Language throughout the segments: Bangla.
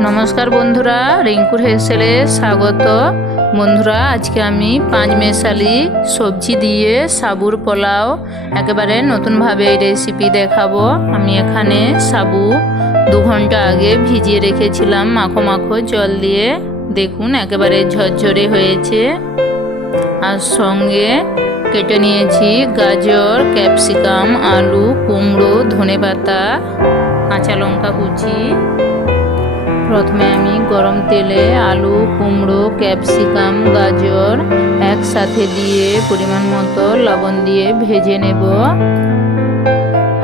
नमस्कार बंधुरा रिंकुर हेसेले स्वागत। बंधुरा आज के आमी पाँच मेशाली सब्जी दिए साबुर पोलाओ एकेबारे नतून भावे रेसिपि देखाबो। आमी एखाने साबु 2 घंटा आगे भिजिए रेखेछिलाम माखो माखो जल दिए। देखुन एकेबारे झरझरे हयेछे। आर संगे केटे निয়েছি गाजर, कैप्सिकाम, आलू, कुमड़ो, धनेपाता, काँचा लंका कुचि। प्रथमे आमी गरम तेले आलू, कुमड़ो, कैप्सिकाम, गाजर एक साथे दिए परिमाण मतो लवण दिए भेजे नेब।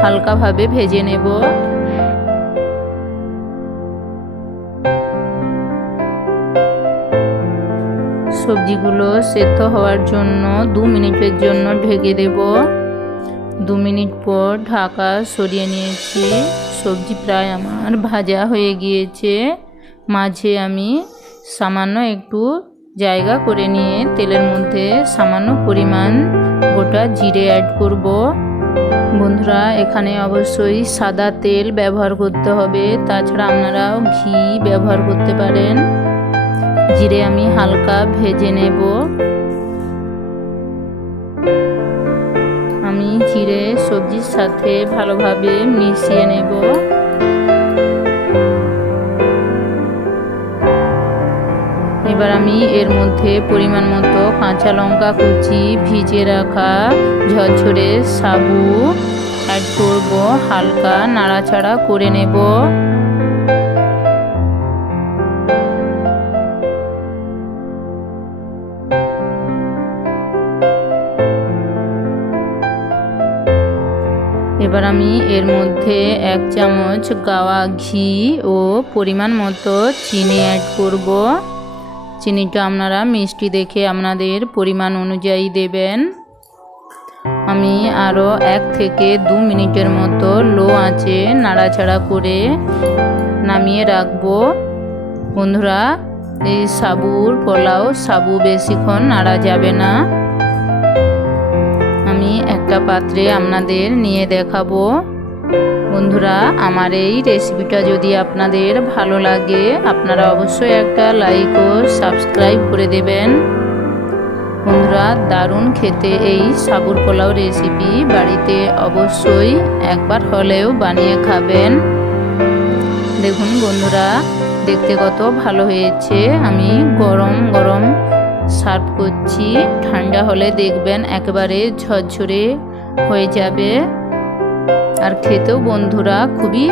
हालका भावे भेजे नेब। सब्जीगुलो सेদ্ধ हওয়ার জন্য 2 মিনিটের জন্য ঢেকে দেব। 2 মিনিট পর ঢাকা সরিয়ে নিয়েছি। सब्जी प्राय आमार भाजा हये गिয়েছে। माझे आमी सामान्य एकटू जायगा करे निये तेलेर मध्य सामान्य परिमाण गोटा जिरे ऐड करब। बंधुरा एखाने अवश्यई सादा तेल व्यवहार करते हबे, ताछाड़ा आपनारा घी व्यवहार करते पारेन। जिरे आमी हालका भेजे नेब। आमी जिरे सब्जिर साथे भालोभावे मिशिए नेब। एबार आमी एर मध्य परिमाण मतो काँचा लंका कुचि, भिजे राखा झरझरे साबु ऐड करब। हालका नाड़ाचाड़ा करे नेब। एबार आमी एर मध्य 1 चामच गावा घी और परिमाण मतो चीनी ऐड करब। चीनीटा आपनारा मिष्टि देखे आपनादेर परिमाण अनुयायी देबेन। आमी आरो 1 থেকে 2 मिनिटेर मतो लो आँचे नाड़ाचाड़ा करे नामिये राखबो। बंधुरा এই সাবুর পোলাও সাবু বেশিক্ষণ নাড়া যাবে না। আমি একটা পাত্রে আপনাদের নিয়ে দেখাবো। বন্ধুরা আমার এই রেসিপিটা যদি আপনাদের ভালো লাগে আপনারা অবশ্যই একটা লাইক ও সাবস্ক্রাইব করে দেবেন। বন্ধুরা দারুণ খেতে এই সাবুর পোলাও রেসিপি বাড়িতে অবশ্যই একবার হলেও বানিয়ে খাবেন। দেখুন বন্ধুরা দেখতে কত ভালো হয়েছে। আমি গরম গরম সার্ভ করছি। ঠান্ডা হলে দেখবেন একেবারে ঝরঝরে হয়ে যাবে আর খেতেও বন্ধুরা খুবই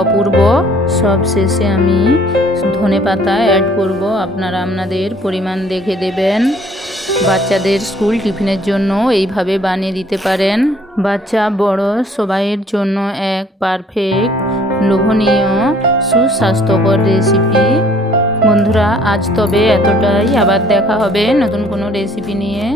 অপূর্ব। সব শেষে আমি ধনেপাতা অ্যাড করব। আপনারা আপনাদের পরিমাণ দেখে দেবেন। বাচ্চাদের স্কুল টিফিনের জন্য এইভাবে বানিয়ে দিতে পারেন। বাচ্চা বড় সবাইয়ের জন্য এক পারফেক্ট লোভনীয় সুস্বাস্থ্যকর রেসিপি। বন্ধুরা আজ তবে এতটাই। আবার দেখা হবে নতুন কোনো রেসিপি নিয়ে।